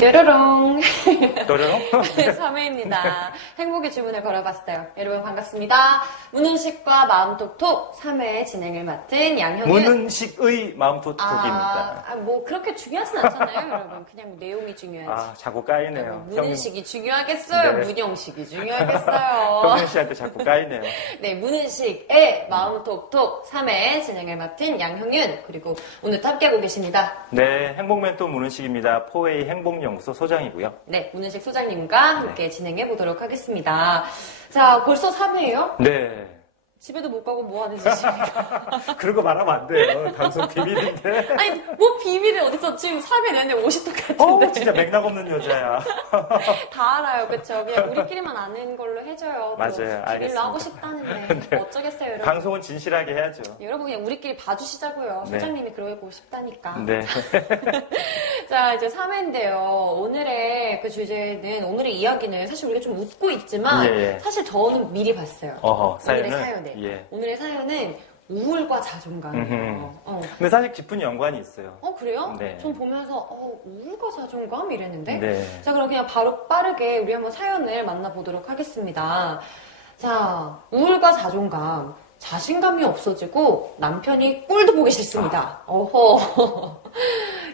뾰로롱. 뾰로롱? 3회입니다. 행복의 주문을 걸어봤어요. 여러분 반갑습니다. 문은식과 마음톡톡 3회 진행을 맡은 양형윤. 문은식의 마음톡톡입니다. 뭐 그렇게 중요하진 않잖아요, 여러분. 그냥 내용이 중요하지. 자꾸 까이네요. 문은식이 중요하겠어요? 네. 문영식이 중요하겠어요? 형윤 씨한테 자꾸 까이네요. 네, 문은식의 마음톡톡 3회 진행을 맡은 양형윤, 그리고 오늘도 함께하고 계십니다. 네, 행복멘토 문은식입니다. 포웨이 행복연구소 소장이고요. 네, 문은식 소장님과 함께 진행해 보도록 하겠습니다. 자, 벌써 3회예요? 네. 집에도 못 가고 뭐 하는 짓입니까? 그런 거 말하면 안 돼요. 방송 비밀인데. 아니, 뭐 비밀이 어딨어. 지금 3회 내내 옷이 똑같은데. 진짜 맥락 없는 여자야. 다 알아요, 그쵸? 그냥 우리끼리만 아는 걸로 해줘요. 맞아요, 비밀로 알겠습니다. 하고 싶다는데. 네. 어쩌겠어요, 여러분. 방송은 진실하게 해야죠. 여러분 그냥 우리끼리 봐주시자고요. 네. 소장님이 그러고 싶다니까. 네. 자, 이제 3회인데요. 오늘의 이야기는 사실 우리가 좀 웃고 있지만 예. 사실 저는 미리 봤어요. 사연을? 오늘의 사연을. 예. 오늘의 사연은 우울과 자존감이에요. 근데 사실 깊은 연관이 있어요. 그래요? 네. 전 보면서 우울과 자존감 이랬는데. 네. 자, 그럼 그냥 바로 빠르게 우리 한번 사연을 만나보도록 하겠습니다. 자, 우울과 자존감. 자신감이 없어지고 남편이 꼴도 보기 싫습니다. 어허.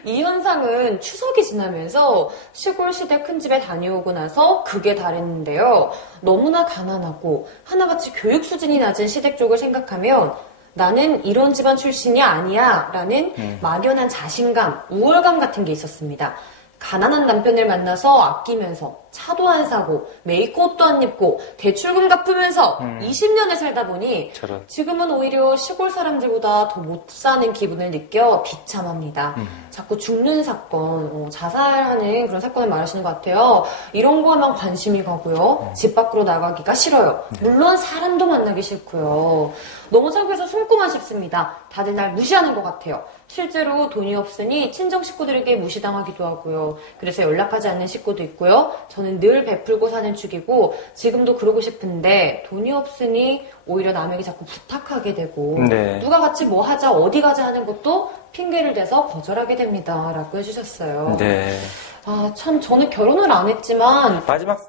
이 현상은 추석이 지나면서 시골 시댁 큰 집에 다녀오고 나서 극에 달했는데요. 너무나 가난하고 하나같이 교육 수준이 낮은 시댁 쪽을 생각하면 나는 이런 집안 출신이 아니야 라는 막연한 자신감, 우월감 같은 게 있었습니다. 가난한 남편을 만나서 아끼면서 차도 안 사고 메이크업도 안 입고 대출금 갚으면서 20년을 살다 보니 지금은 오히려 시골 사람들보다 더 못 사는 기분을 느껴 비참합니다. 자꾸 죽는 사건, 자살하는 그런 사건을 말하시는 것 같아요. 이런 거에만 관심이 가고요. 집 밖으로 나가기가 싫어요. 물론 사람도 만나기 싫고요. 너무 창피해서 숨고만 싶습니다. 다들 날 무시하는 것 같아요. 실제로 돈이 없으니 친정 식구들에게 무시당하기도 하고요. 그래서 연락하지 않는 식구도 있고요. 저는 늘 베풀고 사는 축이고 지금도 그러고 싶은데 돈이 없으니 오히려 남에게 자꾸 부탁하게 되고 누가 같이 뭐 하자 어디 가자 하는 것도 핑계를 대서 거절하게 됩니다. 라고 해주셨어요. 네. 참 저는 결혼을 안 했지만 마지막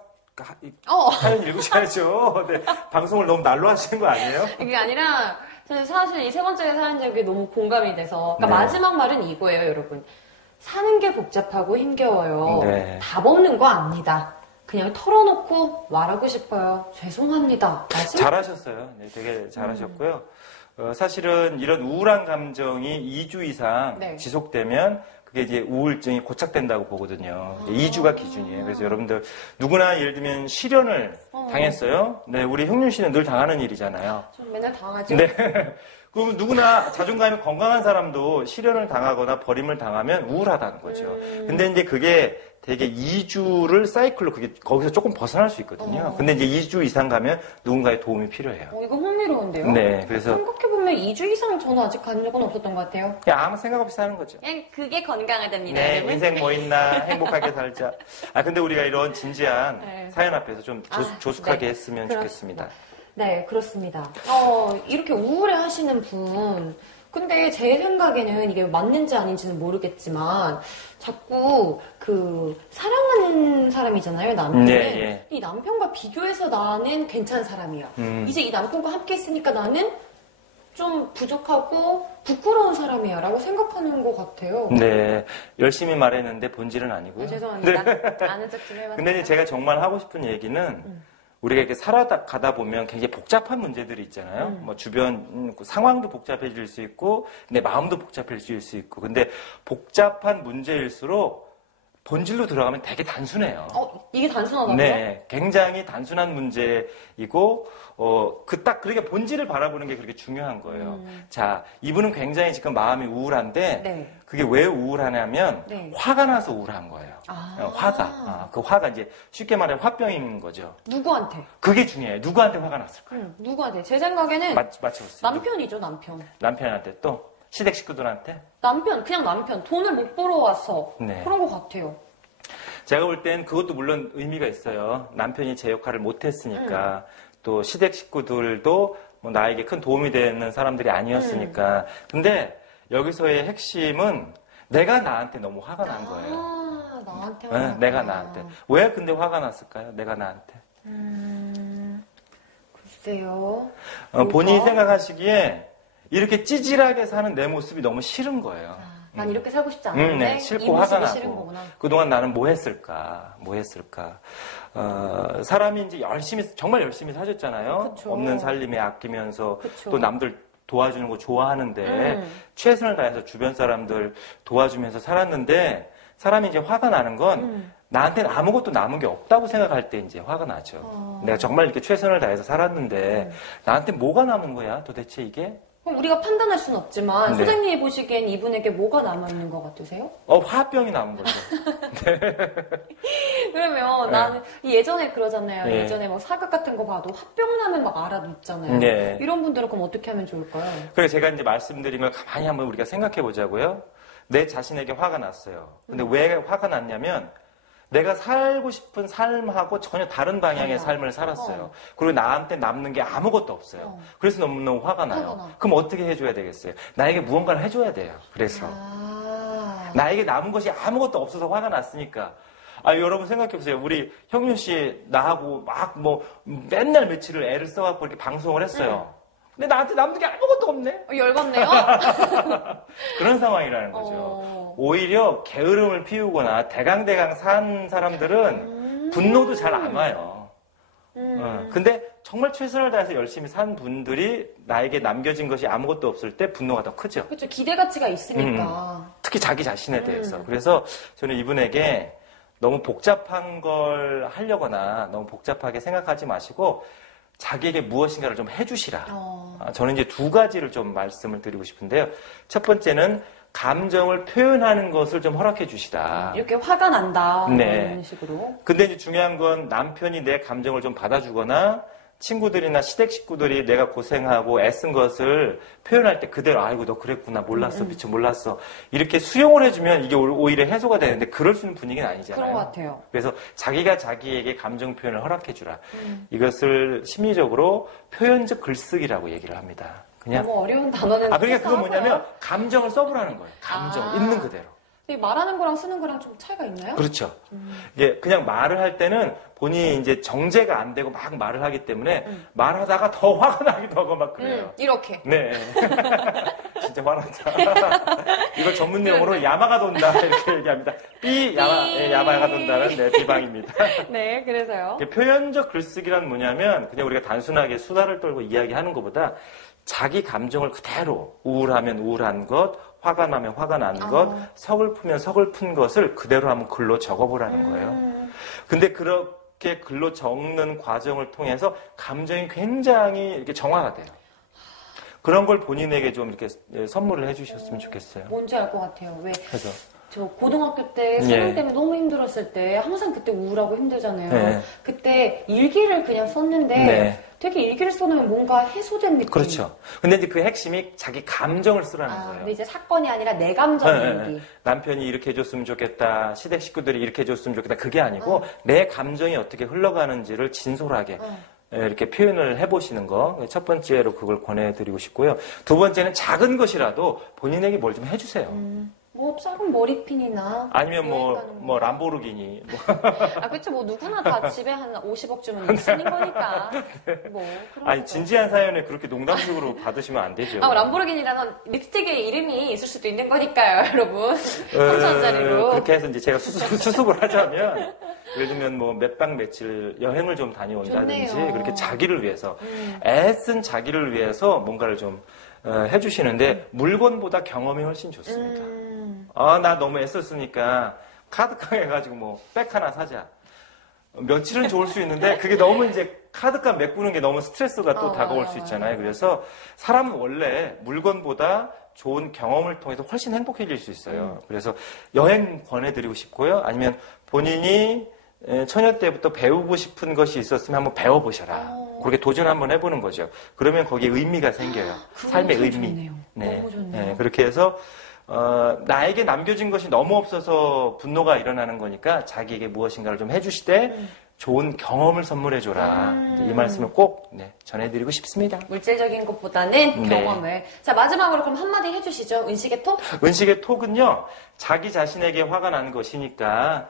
사연 읽으셔야죠. 네. 방송을 너무 날로 하시는 거 아니에요? 이게 아니라 저는 사실 이 세 번째 사연적이 너무 공감이 돼서 그러니까 마지막 말은 이거예요, 여러분. 사는 게 복잡하고 힘겨워요. 답 없는 거 압니다. 그냥 털어놓고 말하고 싶어요. 죄송합니다. 잘하셨어요. 네, 되게 잘하셨고요. 사실은 이런 우울한 감정이 2주 이상 지속되면 그게 이제 우울증이 고착된다고 보거든요. 2주가 기준이에요. 그래서 여러분들 누구나 예를 들면 실연을 당했어요. 네, 우리 형윤 씨는 늘 당하는 일이잖아요. 전 맨날 당하죠. 네. 그러면 누구나 자존감이 건강한 사람도 실연을 당하거나 버림을 당하면 우울하다는 거죠. 근데 이제 그게 되게 2주를 사이클로 거기서 조금 벗어날 수 있거든요. 근데 이제 2주 이상 가면 누군가의 도움이 필요해요. 이거 흥미로운데요? 네, 그래서 생각해보면 2주 이상 저는 아직 간 적은 없었던 것 같아요. 그냥 아무 생각 없이 사는 거죠. 그냥 그게 건강하답니다. 네, 여러분. 인생 뭐 있나 행복하게 살자. 근데 우리가 이런 진지한 사연 앞에서 좀 조숙하게 했으면 좋겠습니다. 네, 그렇습니다. 이렇게 우울해 하시는 분. 근데 제 생각에는 이게 맞는지 아닌지는 모르겠지만 자꾸 사랑하는 사람이잖아요, 남편은. 이 남편과 비교해서 나는 괜찮은 사람이야. 이제 이 남편과 함께 있으니까 나는 좀 부족하고 부끄러운 사람이야 라고 생각하는 것 같아요. 네, 열심히 말했는데 본질은 아니고요. 죄송합니다. 아는 척 좀 해봤어요. 근데 이제 제가 정말 하고 싶은 얘기는 우리가 이렇게 살아가다 보면 굉장히 복잡한 문제들이 있잖아요. 뭐 주변 상황도 복잡해질 수 있고, 내 마음도 복잡해질 수 있고. 근데 복잡한 문제일수록 본질로 들어가면 되게 단순해요. 이게 단순하다고요? 네, 굉장히 단순한 문제이고, 그렇게 본질을 바라보는 게 그렇게 중요한 거예요. 자, 이분은 굉장히 지금 마음이 우울한데, 그게 왜 우울하냐면, 화가 나서 우울한 거예요. 화가. 그 화가 이제 쉽게 말하면 화병인 거죠. 누구한테? 그게 중요해요. 누구한테 화가 났을까요? 누구한테? 제 생각에는 맞춰보세요. 남편이죠, 남편. 남편한테 또? 시댁 식구들한테? 그냥 남편. 돈을 못 벌어와서 그런 것 같아요. 제가 볼 땐 그것도 물론 의미가 있어요. 남편이 제 역할을 못했으니까 또 시댁 식구들도 뭐 나에게 큰 도움이 되는 사람들이 아니었으니까. 근데 여기서의 핵심은 내가 나한테 너무 화가 난 거예요. 나한테 네, 내가 나한테. 왜 근데 화가 났을까요? 내가 나한테. 글쎄요. 본인이 생각하시기에 이렇게 찌질하게 사는 내 모습이 너무 싫은 거예요. 난 이렇게 살고 싶지 않은데 네, 싫고 화가 나고 그동안 나는 뭐 했을까? 사람이 이제 정말 열심히 사셨잖아요. 그쵸. 없는 살림에 아끼면서 그쵸. 또 남들 도와주는 거 좋아하는데 최선을 다해서 주변 사람들 도와주면서 살았는데 사람이 이제 화가 나는 건 나한테는 아무것도 남은 게 없다고 생각할 때 이제 화가 나죠. 내가 정말 이렇게 최선을 다해서 살았는데 나한테 뭐가 남은 거야? 도대체 이게? 그럼 우리가 판단할 수는 없지만 네. 소장님이 보시기엔 이분에게 뭐가 남아있는 것 같으세요? 화병이 남은 거죠. 그러면 네. 나는 예전에 그러잖아요. 네. 예전에 막 사극 같은 거 봐도 화병 나면 막 알아눕잖아요. 네. 이런 분들은 그럼 어떻게 하면 좋을까요? 그래서 제가 이제 말씀드린 걸 가만히 한번 우리가 생각해 보자고요. 내 자신에게 화가 났어요. 근데 왜 화가 났냐면 내가 살고 싶은 삶하고 전혀 다른 방향의 삶을 살았어요. 그리고 나한테 남는 게 아무것도 없어요. 그래서 너무너무 화가 나요. 그럼 어떻게 해줘야 되겠어요? 나에게 무언가를 해줘야 돼요. 그래서 나에게 남은 것이 아무것도 없어서 화가 났으니까. 여러분 생각해보세요. 우리 형윤 씨 나하고 막 맨날 며칠을 애를 써갖고 이렇게 방송을 했어요. 근데 나한테 남는 게 아무것도 없네? 열받네요. 그런 상황이라는 거죠. 오히려 게으름을 피우거나 대강대강 산 사람들은 분노도 잘 안 와요. 근데 정말 최선을 다해서 열심히 산 분들이 나에게 남겨진 것이 아무것도 없을 때 분노가 더 크죠. 그렇죠. 기대가치가 있으니까. 특히 자기 자신에 대해서. 그래서 저는 이분에게 너무 복잡한 걸 하려거나 너무 복잡하게 생각하지 마시고 자기에게 무엇인가를 좀 해주시라. 저는 이제 두 가지를 좀 말씀을 드리고 싶은데요. 첫 번째는 감정을 표현하는 것을 좀 허락해 주시라. 이렇게 화가 난다. 네. 이런 식으로. 근데 이제 중요한 건 남편이 내 감정을 좀 받아주거나 친구들이나 시댁 식구들이 내가 고생하고 애쓴 것을 표현할 때 그대로 아이고 너 그랬구나 몰랐어 미처 몰랐어 이렇게 수용을 해주면 이게 오히려 해소가 되는데 그럴 수 있는 분위기는 아니잖아요. 그런 것 같아요. 그래서 자기가 자기에게 감정 표현을 허락해 주라. 이것을 심리적으로 표현적 글쓰기라고 얘기를 합니다. 그냥 너무 어려운 단어는 그러니까 그건 뭐냐면 감정을 써보라는 거예요. 감정 있는 그대로. 말하는 거랑 쓰는 거랑 좀 차이가 있나요? 그렇죠. 이게 그냥 말을 할 때는 본인이 이제 정제가 안 되고 막 말을 하기 때문에 말하다가 더 화가 나기도 하고 막 그래요. 이렇게. 네. 진짜 화났다. 이걸 전문 용어로 야마가 돈다 이렇게 얘기합니다. 야마가 돈다는 비방입니다. 네, 그래서요. 표현적 글쓰기란 뭐냐면 그냥 우리가 단순하게 수다를 떨고 이야기하는 것보다 자기 감정을 그대로 우울하면 우울한 것, 화가 나면 화가 난 것, 서글프면 서글픈 것을 그대로 한번 글로 적어보라는 거예요. 근데 그렇게 글로 적는 과정을 통해서 감정이 굉장히 이렇게 정화가 돼요. 그런 걸 본인에게 좀 이렇게 선물을 해주셨으면 좋겠어요. 뭔지 알 것 같아요. 왜? 그래서 저 고등학교 때 수능 때문에 너무 힘들었을 때 항상 그때 우울하고 힘들잖아요. 네. 그때 일기를 그냥 썼는데 네. 되게 일기를 써놓으면 뭔가 해소된 느낌. 그렇죠. 근데 이제 그 핵심이 자기 감정을 쓰라는 거예요. 근데 이제 사건이 아니라 내 감정의 일기. 남편이 이렇게 해줬으면 좋겠다. 시댁 식구들이 이렇게 해줬으면 좋겠다. 그게 아니고 내 감정이 어떻게 흘러가는지를 진솔하게 이렇게 표현을 해보시는 거. 첫 번째로 그걸 권해드리고 싶고요. 두 번째는 작은 것이라도 본인에게 뭘 좀 해주세요. 뭐 작은 머리핀이나 아니면 뭐 람보르기니 그렇죠. 뭐 누구나 다 집에 한 50억 주면 쓰는 거니까. 뭐 그런 아니 거. 진지한 사연에 그렇게 농담식으로 받으시면 안 되죠. 람보르기니라는 립스틱의 이름이 있을 수도 있는 거니까요, 여러분. 3,000원짜리로. 그렇게 해서 이제 제가 수습을 하자면 예를 들면 뭐 몇 박 며칠 여행을 좀 다녀온다든지 좋네요. 그렇게 자기를 위해서 애쓴 자기를 위해서 뭔가를 좀 해주시는데 물건보다 경험이 훨씬 좋습니다. 나 너무 애썼으니까 카드깡 해가지고 뭐 백 하나 사자. 며칠은 좋을 수 있는데 그게 너무 이제 카드값 메꾸는 게 너무 스트레스가 또 다가올 수 있잖아요. 그래서 사람은 원래 물건보다 좋은 경험을 통해서 훨씬 행복해질 수 있어요. 그래서 여행 권해드리고 싶고요. 아니면 본인이 처녀 때부터 배우고 싶은 것이 있었으면 한번 배워보셔라. 그렇게 도전 한번 해보는 거죠. 그러면 거기에 의미가 생겨요. 삶의 의미. 좋네요. 네. 너무 좋네요. 네. 그렇게 해서 나에게 남겨진 것이 너무 없어서 분노가 일어나는 거니까 자기에게 무엇인가를 좀 해주시되 좋은 경험을 선물해줘라. 이 말씀을 꼭 전해드리고 싶습니다. 물질적인 것보다는 경험을. 자, 마지막으로 그럼 한마디 해주시죠. 은식의 톡? 은식의 톡은요, 자기 자신에게 화가 난 것이니까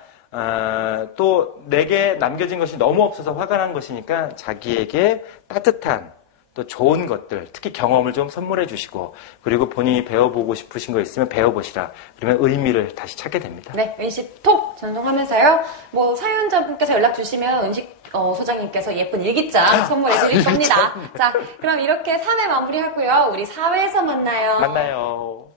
또 내게 남겨진 것이 너무 없어서 화가 난 것이니까 자기에게 따뜻한 또 좋은 것들, 특히 경험을 좀 선물해 주시고, 그리고 본인이 배워보고 싶으신 거 있으면 배워보시라. 그러면 의미를 다시 찾게 됩니다. 네, 은식 톡 전송하면서요. 뭐 사연자분께서 연락 주시면 은식 소장님께서 예쁜 일기장 선물해 드릴 겁니다. 자, 그럼 이렇게 3회 마무리하고요. 우리 4회에서 만나요. 만나요.